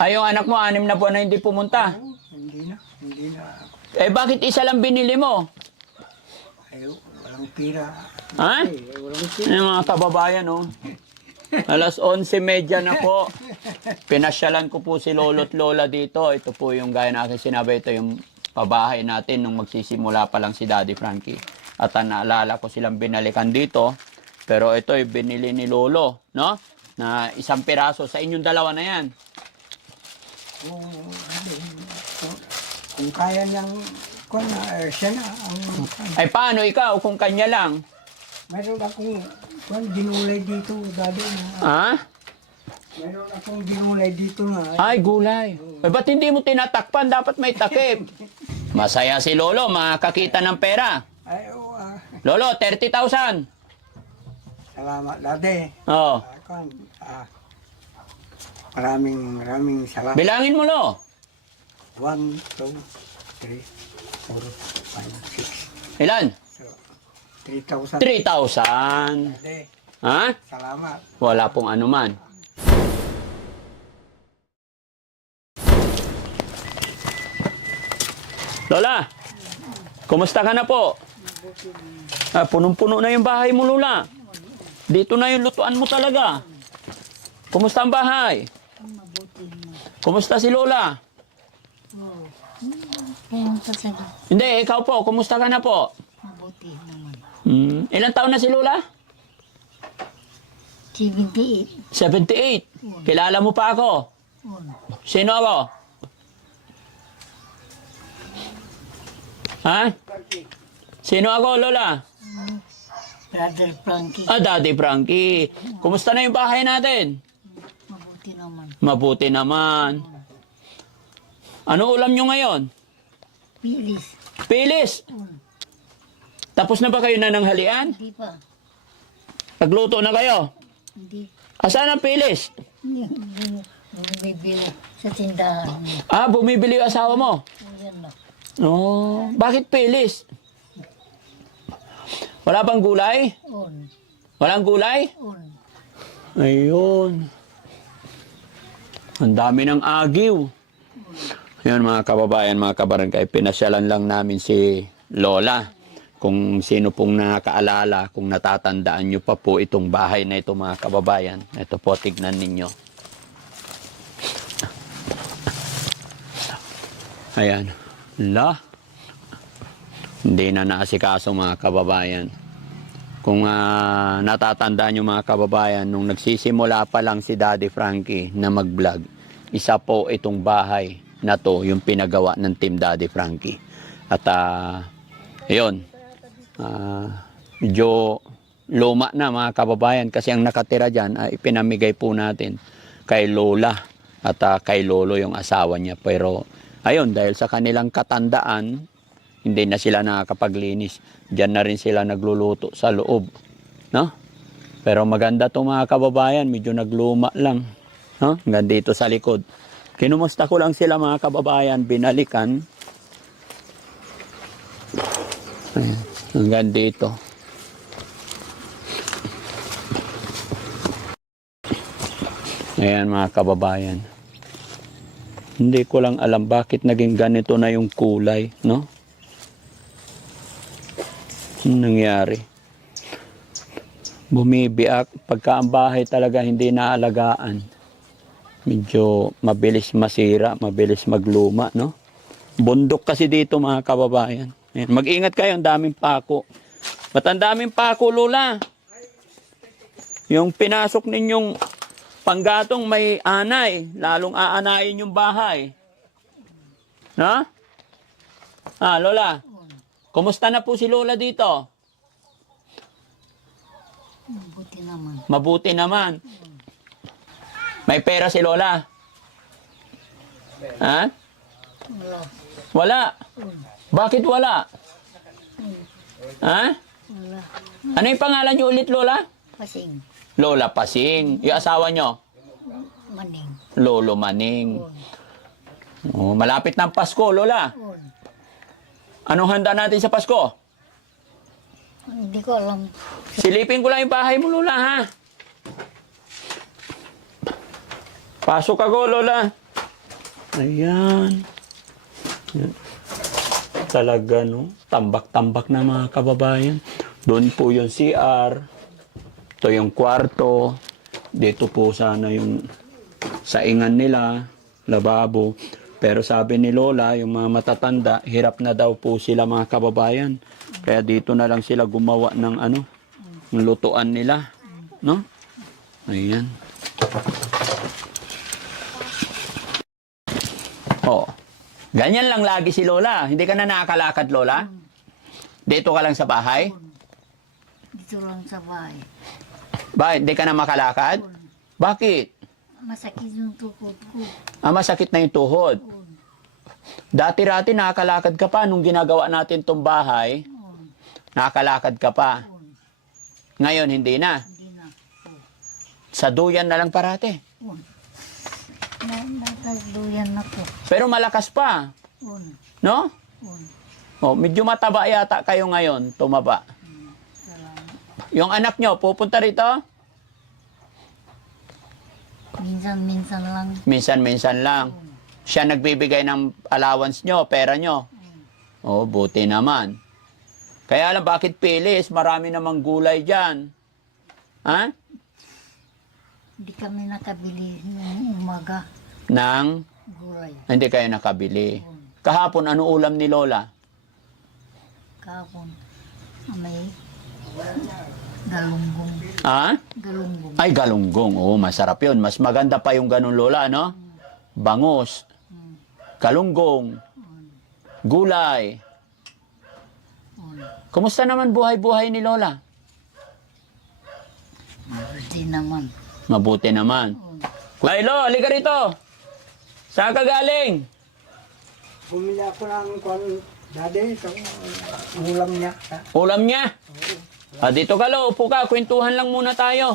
Ay, yung anak mo, 6 na buwan na hindi pumunta. Oo, hindi na. Eh, bakit isa lang binili mo? Ay, walang pira. Ha? Walang pira. Yung mga kababayan, oh. Alas 11:30 na po. Pinasyalan ko po si Lolo't Lola dito. Ito po yung gaya na aking sinabi. Ito yung pabahay natin nung magsisimula pa lang si Daddy Frankie. At naalala ko silang binalikan dito. Pero ito ay binili ni Lolo, no? Na 1 piraso. Sa inyong dalawa na yan. Kung kaya niyang, siya na. Ay, paano ikaw kung kanya lang? Mayroon akong dinulay dito, Daddy. Ha? Mayroon akong dinulay dito na. Ay, gulay. Eh, ba't hindi mo tinatakpan? Dapat may takip. Masaya si Lolo, makakita ng pera. Ay, Lolo, 30,000. salamat, Daddy. Oh. Maraming salamat. Bilangin mo, Lo. 1, 2, 3, 4, 5, 6. Ilan? So, 3,000. 3,000. Daddy, Ha? salamat. Wala pong anuman. Lola, kumusta ka na po? Punong-puno na yung bahay mo, Lola. Dito na yung lutuan mo talaga. Kumusta ang bahay? Kumusta si Lola? Hindi, ikaw po. Kumusta ka na po? Mabuti naman. Ilang taon na si Lola? 78. 78. Kilala mo pa ako? Sino ako? Ha? Sino ako, Lola? Brother Frankie. Daddy Frankie. Kumusta na yung bahay natin? Mabuti naman. Mabuti naman. Ano ulam nyo ngayon? Bilis. Pilis. Tapos na ba kayo na ng halian? Hindi pa. Nagluto na kayo? Hindi. Asan ang pilis? Hindi. Bumibili sa tindahan. Bumibili yung asawa mo? Ayan na. Oh, bakit pilis? Wala bang gulay? On. Walang gulay? On. Ayun. Ang dami ng agiw. Ayun mga kababayan, mga kabarangay, pinasyalan lang namin si Lola. Kung sino pong nakaalala, kung natatandaan nyo pa po itong bahay na ito mga kababayan. Ito po, tignan ninyo. Ayan. Hindi na naasikaso mga kababayan. Kung natatandaan nyo mga kababayan, nung nagsisimula pa lang si Daddy Frankie na mag-vlog, isa po itong bahay na to, yung pinagawa ng Team Daddy Frankie. At yun, medyo luma na mga kababayan kasi ang nakatira dyan ay pinamigay po natin kay Lola at kay Lolo yung asawa niya. Pero ayun, dahil sa kanilang katandaan, hindi na sila nakakapaglinis. Diyan na rin sila nagluluto sa loob. No? Pero maganda to mga kababayan, medyo nagluma lang. No? Hanggang dito sa likod. Kinumusta ko lang sila mga kababayan, binalikan. Ayan, hanggang dito. Ayan mga kababayan. Hindi ko lang alam bakit naging ganito na yung kulay, no? Nangyari. Bumibiak. Pagka ang bahay talaga hindi naalagaan, medyo mabilis masira, mabilis magluma, no? Bundok kasi dito mga kababayan. Ayan. Mag-ingat kayo, ang daming pako. Ba't ang daming pako, Lola? Yung pinasok ninyong panggatong may anay, lalong aanayin yung bahay. No? Lola? Kumusta na po si Lola dito? Mabuti naman. Mabuti naman. May pera si Lola? Ha? Wala. Wala? Bakit wala? Ha? Wala. Ano yung pangalan niyo ulit, Lola? Pasing. Lola Pasing. Yung asawa niyo? Maning. Lolo Maning. Oh, malapit ng Pasko, Lola. On. Anong handa natin sa Pasko? Hindi ko alam. Silipin ko lang yung bahay mo, Lola, ha? Pasok ako, Lola. Ayan. Yan. Talaga, no? Tambak-tambak na mga kababayan. Doon po yung CR. Ito yung kwarto. Dito po sana yung saingan nila, lababo. Pero sabi ni Lola, yung mga matatanda, hirap na daw po sila mga kababayan. Kaya dito na lang sila gumawa ng ng lutuan nila. No? Ayan. Oh. Ganyan lang lagi si Lola. Hindi ka na nakakalakad, Lola? Dito ka lang sa bahay? Dito lang sa bahay. Bakit? Hindi ka na makalakad? Bakit? Masakit yung tukod ko. Masakit na yung tuhod. Dati-rati nakakalakad ka pa nung ginagawa natin tong bahay. Nakakalakad ka pa. Ngayon, hindi na. Hindi na. Sa duyan na lang parate. Nakaluyan na po. Pero malakas pa. No? Oh, medyo mataba yata kayo ngayon, tumaba. Yung anak nyo, pupunta rito? Minsan-minsan lang. Minsan-minsan lang. Siya nagbibigay ng allowance nyo, pera nyo. Oh, buti naman. Kaya lang, bakit pilis? Marami namang gulay dyan. Ha? Hindi kami nakabili noong umaga. Nang Gulay. hindi kayo nakabili. Kahapon, ano ulam ni Lola? Kahapon. May galunggong. Ha? Galunggong. Ay, galunggong. Oo, masarap yun. Mas maganda pa yung ganun, Lola, no? Bangus. Galunggong. Gulay. Kumusta naman buhay-buhay ni Lola? Hindi naman. Mabuti naman. Ay, Lo, halika rito. Saan ka galing? Bumili ako ng dati, sa ulam niya. Ulam niya? Dito ka, Lo. Upo ka. Kwentuhan lang muna tayo.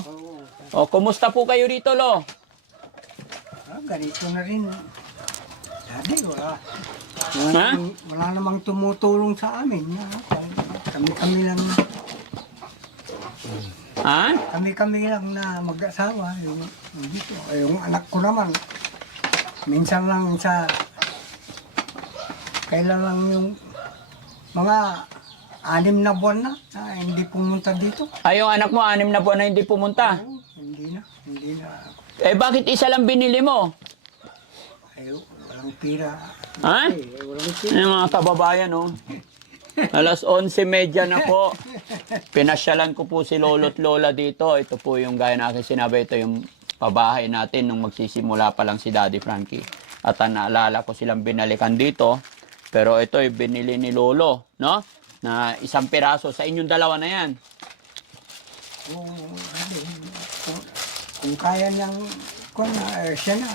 O, kumusta po kayo rito, Lo? Ganito na rin. Dati, wala. Ha? Wala namang tumutulong sa amin. Kami-kami lang na. Ha? Kami-kami lang na mag-asawa. Yung anak ko naman. Minsan lang kailan lang yung mga 6 na buwan na hindi pumunta dito. Ay, yung anak mo, 6 na buwan na hindi pumunta. Oo, hindi na. Bakit isa lang binili mo? Walang pira. Ha? Walang pira. Ay, mga kababayan, oh. 11:30 na po. Pinasyalan ko po si Lolo't Lola dito. Ito po yung gaya na aking sinabi. Ito yung pabahay natin nung magsisimula pa lang si Daddy Frankie. At naalala ko silang binalikan dito. Pero ito yung binili ni Lolo, no? Na 1 piraso. Sa inyong dalawa na yan. Kung kaya niyang siya na.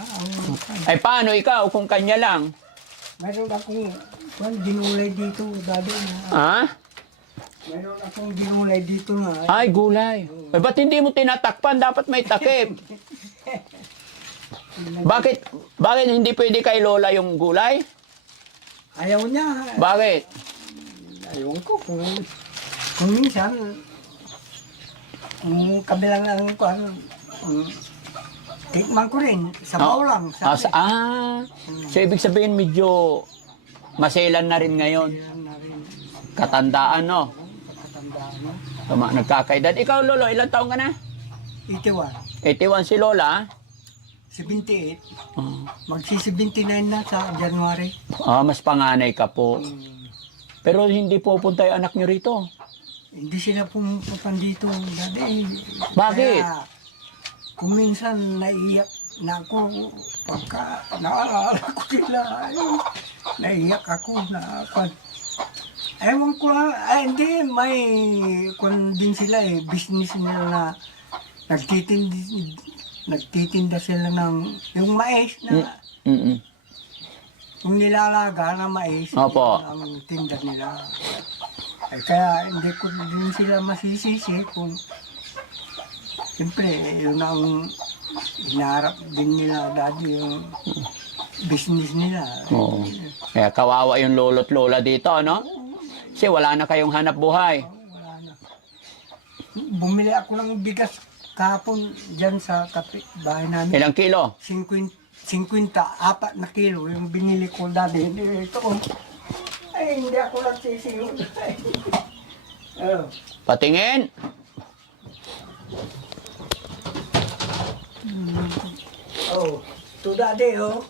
Ay, paano ikaw kung kanya lang? Meron akong dinulay dito, Daddy. Ha? Meron akong dinulay dito na. Ay, gulay. Ay, ba't hindi mo tinatakpan? Dapat may takip. Bakit hindi pwede kay Lola yung gulay? Ayaw niya. Bakit? Ayaw ko. Kung minsan, kabilang ang tikman ko rin. Sabaw lang. So ibig sabihin medyo maselan na rin ngayon. Katandaan, no? Katandaan. Nagkakaedad. Ikaw, Lolo, ilang taong ka na? 81. 81 si Lola. 78. Oh. Magsi-79 na sa January. Mas panganay ka po. Pero hindi pupunta yung anak nyo rito. Hindi sila pumupunta dito. Dati. Bakit? Kaya, kung minsan naiiyak na ako, pagka naalala ko sila, naiiyak ako na ewan ko lang, hindi, may kung din sila business nila na nagtitinda sila ng yung mais na yung nilalaga na mais. Opo. Ang tinda nila. Kaya hindi ko din sila masisisi kung siyempre yun ang hinaharap din nila dati yung business nila. Oo. Kaya kawawa yung lolo't lola dito, no? Kasi wala na kayong hanap buhay. Wala na. Bumili ako ng bigas kahapon dyan sa bahay namin. Ilang kilo? 50 50, 4 kilo yung binili ko dati. Ito, ay, hindi ako nagsisiyo. Oh. Patingin. Oh, ito dati, oh.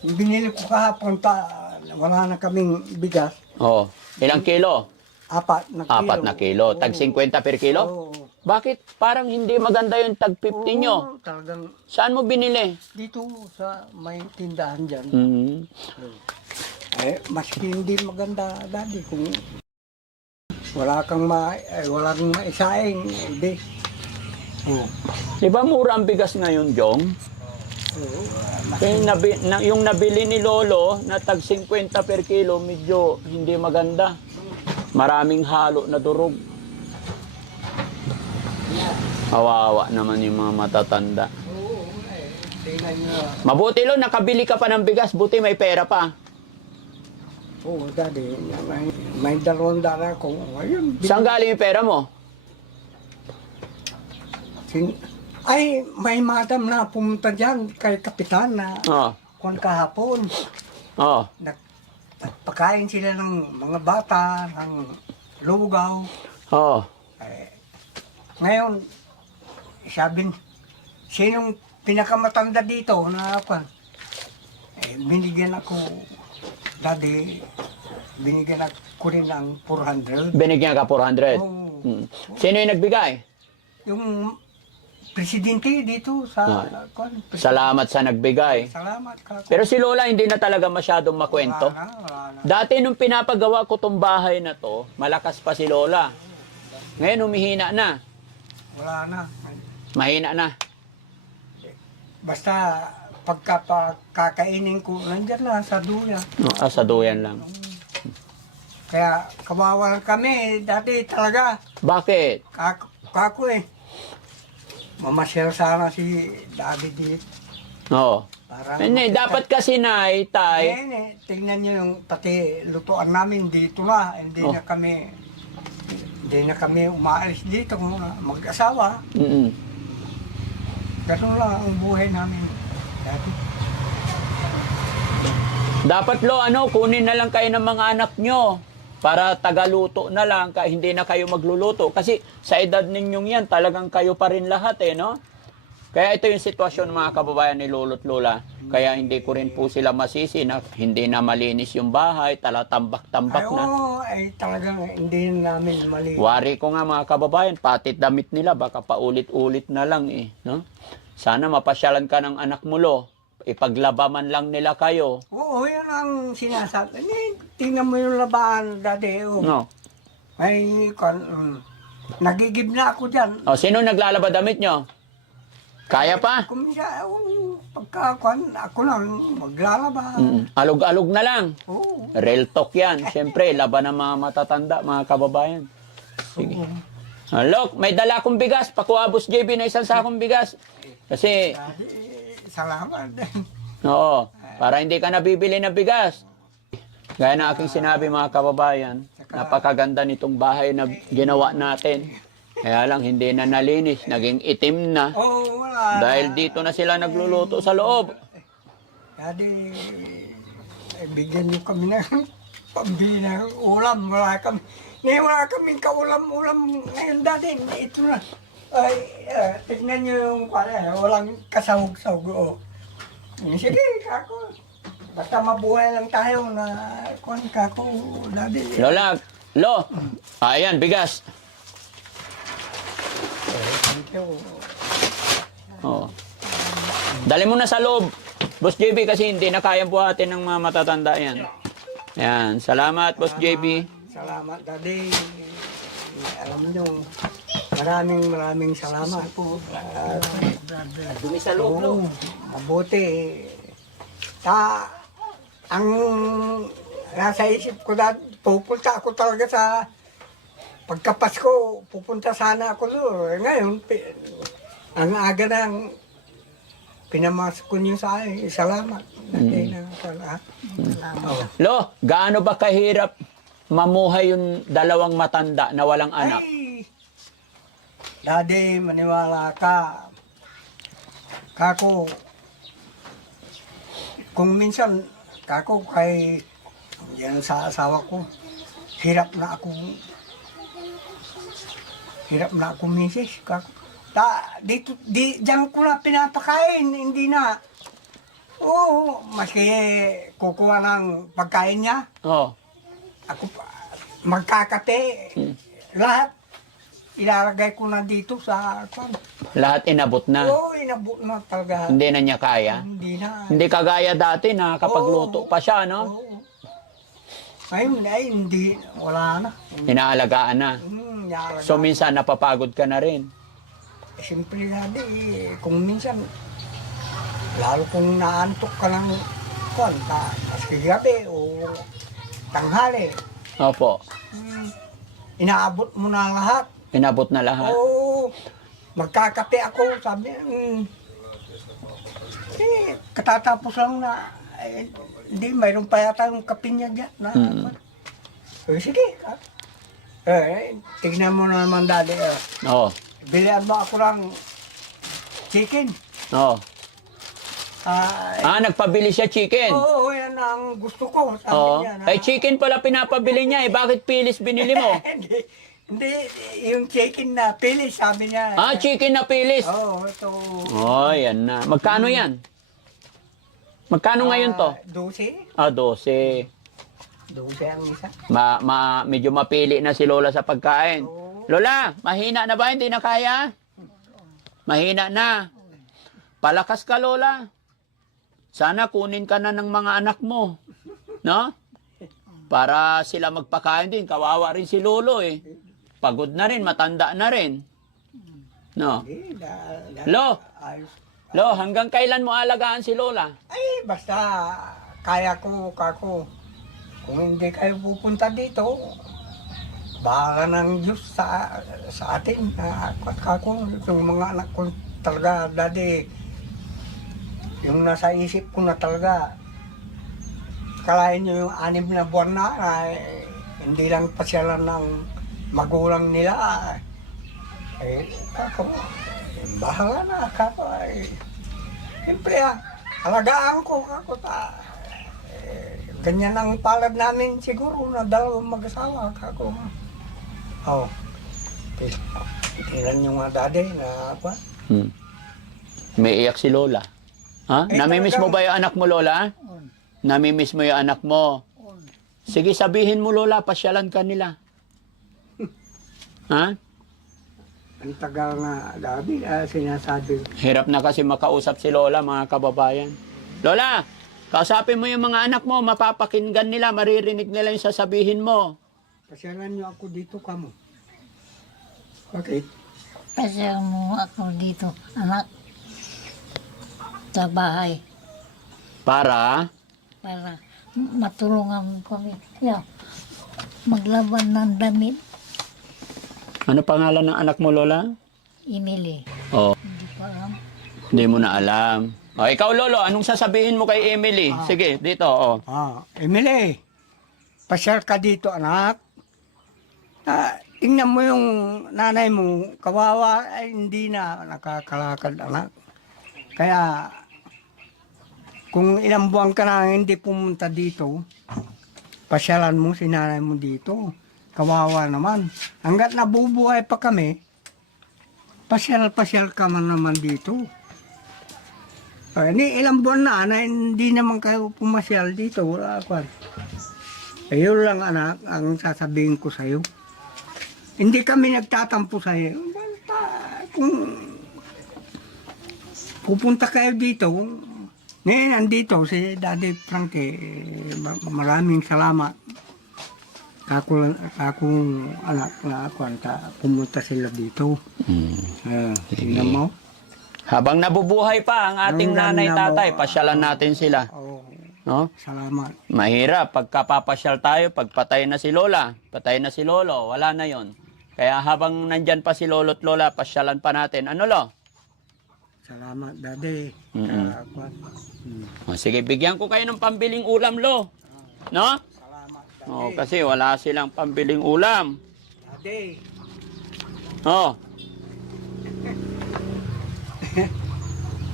Yung binili ko kahapon pa, wala na kaming bigas. Oh, ilang kilo? 4 na kilo. 4 na kilo. Tag 50 per kilo? Oo. Bakit parang hindi maganda yung tag 50 nyo? Oo, talagang Saan mo binili? dito sa may tindahan dyan. Hmm. Maski hindi maganda dati kung wala kang maisaing, hindi. Oh. Di ba mura ang bigas ngayon, Jong? Oo, Yung nabili ni Lolo na tag 50 per kilo, medyo hindi maganda. Maraming halo na durog. Kawawa naman yung mga matatanda. tingnan nyo. Mabuti lo, nakabili ka pa ng bigas, buti may pera pa. Oo, dati, may 200 ako. Ayun, Saan galing yung pera mo? ay, may madam na pumunta dyan kay Kapitan na Oh. kung kahapon. Oh. Nagpakain sila ng mga bata, ng lugaw. Oh. Ngayon, sabi, sinong pinakamatanda dito na ako? Binigyan ako, dati, binigyan ako rin ng 400. Binigyan ka 400? Oo. Sino yung nagbigay? Yung presidente dito sa... Salamat sa nagbigay. Salamat ka. Pero si Lola hindi na talaga masyadong makwento. Wala na. Dati nung pinapagawa ko tong bahay na to, malakas pa si Lola. Ngayon humihina na. Wala na. Mahina na. Basta pagkakainin ko, nandyan na sa duya. Sa duyan lang. Kaya kawawa kami dati talaga. Bakit? Kako eh. Mamasyal sana si David dito. Oo. Para Hindi, dapat kasi tay. Tingnan niyo yung pati lutuan namin dito na. Oh. Hindi na kami umaalis dito mag-asawa. Mm-mm. Ganun lang ang buhay namin dati. Dapat lo, kunin na lang kayo ng mga anak nyo para tagaluto na lang, hindi na kayo magluluto. Kasi sa edad ninyong yan, talagang kayo pa rin lahat no? Kaya ito yung sitwasyon mga kababayan ni Lolo't Lola. Kaya hindi ko rin po sila masisi na hindi na malinis yung bahay, tambak-tambak na. Ay talagang hindi namin mali. Wari ko nga mga kababayan, pati damit nila, baka paulit-ulit na lang no? Sana mapasyalan ka ng anak mo lo. Ipaglabaman lang nila kayo. Oo, yan ang sinasabi. Tingnan mo yung labahan dati. No? Ay, nagigib na ako dyan. O, sino naglalaba damit nyo? Kaya pa? Kumisa, ako lang maglalaba. Alog-alog na lang. Oo. Real talk yan. Siyempre, laban ng mga matatanda, mga kababayan. Sige. Look, may dala akong bigas. Pakuha, Boss JB, na isang sakong bigas. Kasi, Salamat. oo, para hindi ka nabibili ng bigas. Gaya na aking sinabi mga kababayan, napakaganda nitong bahay na ginawa natin. Kaya lang, hindi na nalinis. Naging itim na. Oo, wala. Dahil dito na sila nagluluto sa loob. Dati, bigyan niyo kami ng pambili ng ulam. Wala kaming kaulam-ulam ngayon dati. Ito na. Ay, tignan niyo yung walang kasahog-sahog. Oh. Sige, kako. Basta mabuhay lang tayo na kako dati. Lola, ayan, bigas. Oh. Dali mo na sa loob, Boss JB, kasi hindi na kayang buhatin ng mga matatanda yan. Yan, salamat, Boss JB. Salamat, Daddy. Alam niyo, maraming salamat po. Dumi sa loob, Oo, mabuti. Ang nasa isip ko dati, pupunta ako talaga sa pagkapasko, pupunta sana ako doon. Ngayon, ang aga nang pinamasok ko niyo sa akin. Salamat. Salamat. Lo, gaano ba kahirap mamuhay yung dalawang matanda na walang anak? Ay, Daddy, maniwala ka. Kako, kung minsan, kako kay, yan sa asawa ko, hirap na ako misis, kako. Diyan ko na pinapakain, hindi na. Oo, maski kukuha ng pagkain niya, Oh. ako magkakape, lahat. Ilalagay ko na dito sa kwan. Lahat inabot na. Oo, inabot na talaga. Hindi na niya kaya. Hindi na. Hindi kagaya dati na kapag Oo. luto pa siya, no? Oo. Ngayon ay hindi, wala na. Inaalagaan na. Yaraga. So minsan napapagod ka na rin. Siyempre dati, kung minsan, lalo kung naantok ka ng kanta, maski gabi o tanghali, Opo. inaabot mo na lahat. Inabot na lahat. Oo, magkakape ako, sabi, katatapos lang na, hindi, mayroon pa yata yung kape niya dyan. Sige, tignan mo naman dali. Oo. Bilihan mo ako ng chicken. Oo. Nagpabili siya chicken. Oo, yan ang gusto ko. Sabi Oo. niya na. Ay, chicken pala pinapabili niya eh. Bakit pilis binili mo? hindi, yung chicken na pili, sabi niya. Chicken na pilis. Oo, ito. Oh, yan na. Magkano yan? Magkano ngayon to? 12. 12. 12 ang isa. Medyo mapili na si Lola sa pagkain. Oo. Lola, mahina na ba? Hindi na kaya? Mahina na. Palakas ka, Lola. Sana kunin ka na ng mga anak mo. No? Para sila magpakain din. Kawawa rin si Lolo eh. Pagod na rin, matanda na rin. No? Lo, Ayos. Lo, hanggang kailan mo alagaan si Lola? Ay, basta kaya ko, kako. Kung hindi kayo pupunta dito, bahala ng Diyos sa atin. Kako, yung mga anak ko talaga, dati, yung nasa isip ko na talaga, kalahin nyo yung 6 na buwan na, hindi lang pasyalan ng magulang nila. Kako, bahala na, kako. Siyempre, alagaan ko, kako, ganyan ang palad namin siguro na dalawang mag-asawa, kako. Oh, tingnan yung mga dati na apa. May iyak si Lola. Ha? Namimiss mo ba yung anak mo, Lola? On. Namimiss mo yung anak mo? On. Sige, sabihin mo, Lola, pasyalan ka nila. Ha? Ang tagal na dati, sinasabi. Hirap na kasi makausap si Lola, mga kababayan. Lola, kausapin mo yung mga anak mo, mapapakinggan nila, maririnig nila yung sasabihin mo. Pasyalan nyo ako dito, kamo. Bakit? Kasi mo ako dito, anak, sa bahay, Para? para matulungan kami. Maglaban ng damit, Ano pangalan ng anak mo, Lola? Emily. Oh, Hindi ko alam. hindi mo na alam. Oh, ikaw, Lolo, anong sasabihin mo kay Emily? Sige, dito, oh. Emily, pasyal ka dito, anak. Tingnan mo yung nanay mo, kawawa, ay hindi na nakakalakad, anak. Kaya, kung ilang buwan ka na hindi pumunta dito, pasyalan mo si nanay mo dito. Kawawa naman. Hanggat nabubuhay pa kami, pasyal-pasyal ka man naman dito. Ilang buwan na hindi naman kayo pumasyal dito. Wala pa. Ayun lang, anak, ang sasabihin ko sa'yo. Hindi kami nagtatampo sa'yo. Basta, kung pupunta kayo dito, ngayon nandito si Daddy Frankie, maraming salamat. Akong anak na ako, pumunta sila dito. Tingnan mo. Habang nabubuhay pa ang ating Hanggang nanay, nabo- tatay, pasyalan natin sila. Oo, No? salamat. Mahirap, pagkapapasyal tayo, pagpatay na si Lola, patay na si Lolo, wala na yon. Kaya habang nandyan pa si Lolo't Lola, pasyalan pa natin. Ano, Lo? Salamat, Daddy. O, sige, bigyan ko kayo ng pambiling ulam, Lo. No? Salamat, O, Daddy. kasi wala silang pambiling ulam. Daddy. Oh,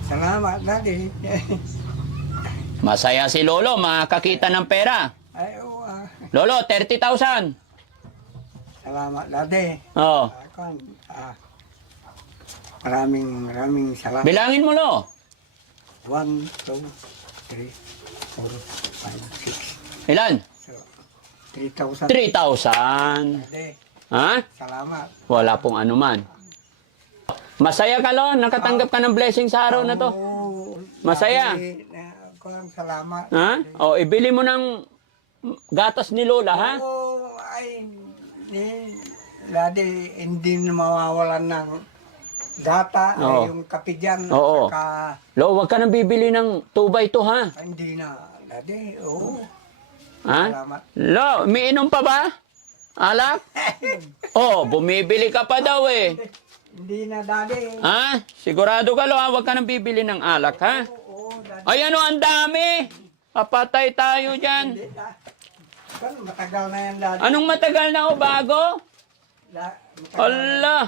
Salamat, Daddy. Masaya si Lolo, makakita ng pera. Ay, oo, Lolo, 30,000. salamat dati. Oh. Maraming salamat. Bilangin mo, Lo. 1, 2, 3, 4, 5, 6. Ilan? So, 3,000. 3,000. Dati, Ha? salamat. Wala pong anuman. Masaya ka, Lo? Nakatanggap ka ng blessing sa araw na to? Oo, Masaya? dati, salamat. Ha? O, ibili mo ng gatas ni Lola, ha? Oo, ay, dati hindi na mawawalan ng gata, ay, Oo. yung kape dyan, Oo. saka, Lo, wag ka nang bibili ng 2x2, ha? hindi na, dati, oo, Ha? salamat. Lo, umiinom pa ba? Alak? Oh, bumibili ka pa daw eh. Hindi na dati, Ha? Sigurado ka, Lo, ha? Wag ka nang bibili ng alak, ha? oo, dati, Ay, ano, ang dami! Papatay tayo dyan. hindi na, matagal na yan dati. Anong matagal na o bago? Matagal na. Allah!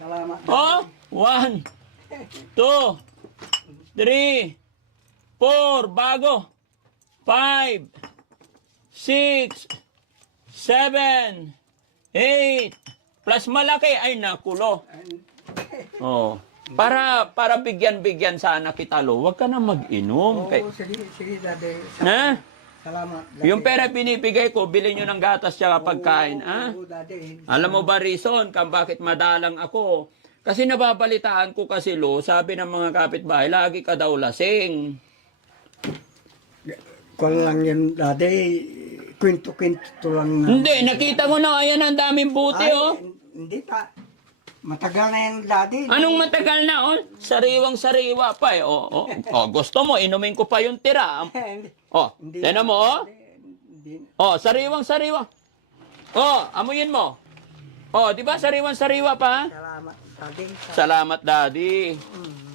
Salamat. Oh, 1, 2, 3, 4, bago. 5, 6, 7, 8, plus malaki. Ay, nakulo. Oh. Para bigyan-bigyan sana kita, Lo. Huwag ka na mag-inom. Oo, sige, dati. Ha? Salamat. dati. Yung pera binibigay ko, bilhin nyo ng gatas tsaka pagkain. Ha? Oo, dati. Alam mo ba reason kung bakit madalang ako? Kasi nababalitaan ko kasi, Lo, sabi ng mga kapitbahay, lagi ka daw lasing. Kung lang yan dati, kwento-kwento lang. Hindi, nakita ko na, ayan ang daming buti, Ay, oh. Hindi pa. Matagal na yan dati. Anong matagal na, oh? Sariwang-sariwa pa, eh. Oh, gusto mo, inumin ko pa yung tira. Oh, Hindi. tignan mo, oh. Hindi. Oh, sariwang-sariwa. Oh, amuyin mo. Oh, di ba sariwang-sariwa pa? Salamat dati. Salamat, Daddy.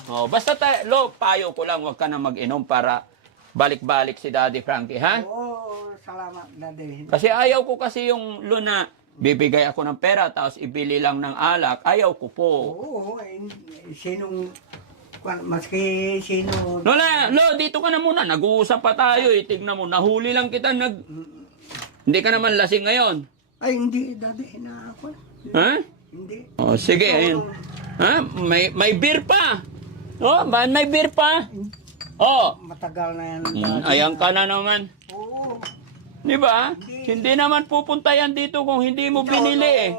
Oh, basta Lo, payo ko lang, huwag ka na mag-inom para balik-balik si Daddy Frankie, ha? Oo, salamat dati. Kasi ayaw ko kasi yung Lo na bibigay ako ng pera tapos ibili lang ng alak. Ayaw ko po. Oo, sinong, maski sino. Lola, Lo, dito ka na muna. Nag-uusap pa tayo eh. Tignan mo, nahuli lang kita. Hindi ka naman lasing ngayon. Ay, hindi, dati na ako. Ha? Hindi. Oh, sige, ayun. Ha? May beer pa. Oh, may beer pa. Oh, Matagal na yan. ayan ka na naman. Oo. Di ba? Hindi naman pupunta yan dito kung hindi mo binili eh.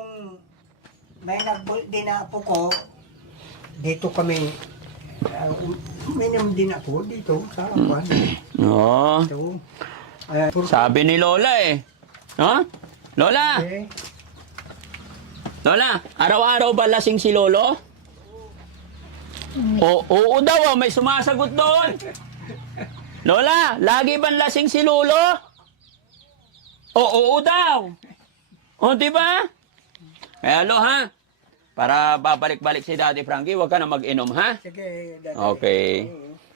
May nag-bolt din ako ko. Dito kami. Uminom din ako dito sa Labuan. Oo. Ito. Sabi ni Lola eh. No? Lola! Lola, araw-araw ba lasing si Lolo? Oo daw, oh, may sumasagot doon. Lola, lagi ba lasing si Lolo? Oo daw. O, di ba? Kaya Lo, ha? Para babalik-balik si Daddy Frankie, huwag ka na mag-inom, ha? Sige, dati. Okay.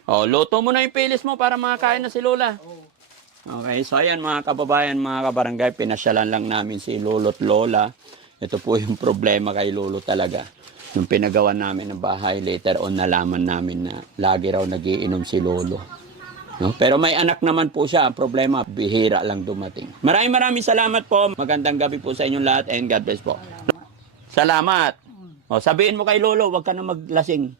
O, luto mo na yung pilis mo para makakain na si Lola. Okay, so ayan mga kababayan, mga kabarangay, pinasyalan lang namin si Lolo't Lola. Ito po yung problema kay Lolo talaga. Nung pinagawa namin ng bahay, later on nalaman namin na lagi raw nagiinom si Lolo. No? Pero may anak naman po siya. Ang problema, bihira lang dumating. Maraming salamat po. Magandang gabi po sa inyong lahat and God bless po. Salamat. O, sabihin mo kay Lolo, huwag ka na maglasing.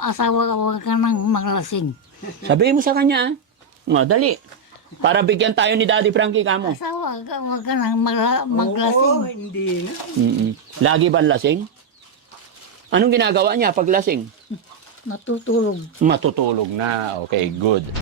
Asawa ka, huwag ka nang maglasing. Sabihin mo sa kanya. O, dali. Para bigyan tayo ni Daddy Frankie kamo. Asawa ka, huwag ka nang Oo, maglasing. hindi na. Lagi ba lasing? Anong ginagawa niya pag lasing? Matutulog. Matutulog na. Okay, good.